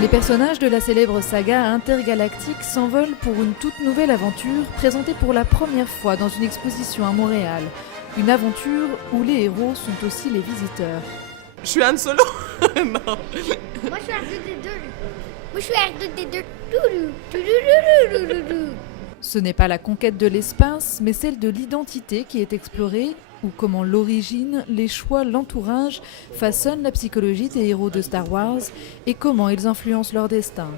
Les personnages de la célèbre saga intergalactique s'envolent pour une toute nouvelle aventure présentée pour la première fois dans une exposition à Montréal. Une aventure où les héros sont aussi les visiteurs. Je suis Han Solo. Non. Moi, je suis R2D2. Moi, je suis R2D2. Doudou, doudou, doudou, doudou. Ce n'est pas la conquête de l'espace, mais celle de l'identité qui est explorée, ou comment l'origine, les choix, l'entourage façonnent la psychologie des héros de Star Wars et comment ils influencent leur destin.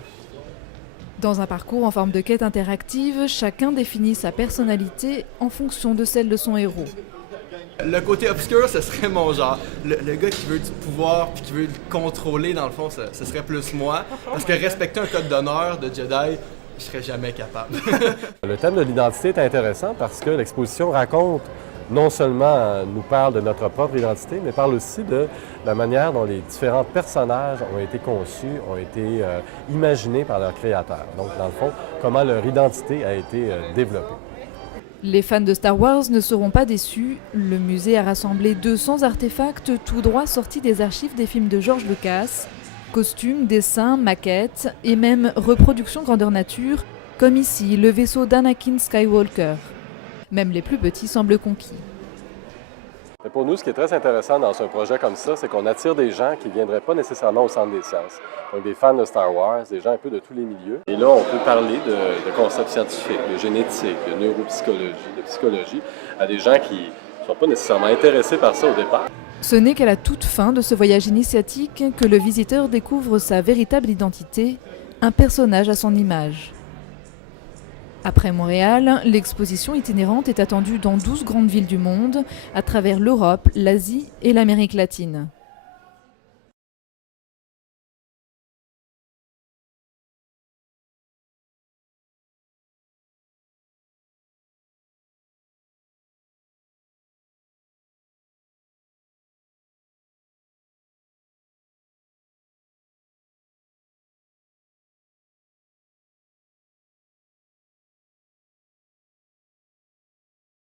Dans un parcours en forme de quête interactive, chacun définit sa personnalité en fonction de celle de son héros. Le côté obscur, ce serait mon genre. Le gars qui veut du pouvoir puis qui veut le contrôler, dans le fond, ce serait plus moi. Parce que respecter un code d'honneur de Jedi, je serais jamais capable. Le thème de l'identité est intéressant parce que l'exposition raconte, non seulement nous parle de notre propre identité, mais parle aussi de la manière dont les différents personnages ont été conçus, ont été imaginés par leurs créateurs. Donc, dans le fond, comment leur identité a été développée. Les fans de Star Wars ne seront pas déçus. Le musée a rassemblé 200 artefacts tout droit sortis des archives des films de George Lucas. Costumes, dessins, maquettes et même reproductions grandeur nature, comme ici le vaisseau d'Anakin Skywalker. Même les plus petits semblent conquis. Mais pour nous, ce qui est très intéressant dans un projet comme ça, c'est qu'on attire des gens qui ne viendraient pas nécessairement au Centre des sciences. Donc des fans de Star Wars, des gens un peu de tous les milieux. Et là, on peut parler de concepts scientifiques, de génétique, de neuropsychologie, de psychologie, à des gens qui ne sont pas nécessairement intéressés par ça au départ. Ce n'est qu'à la toute fin de ce voyage initiatique que le visiteur découvre sa véritable identité, un personnage à son image. Après Montréal, l'exposition itinérante est attendue dans 12 grandes villes du monde, à travers l'Europe, l'Asie et l'Amérique latine.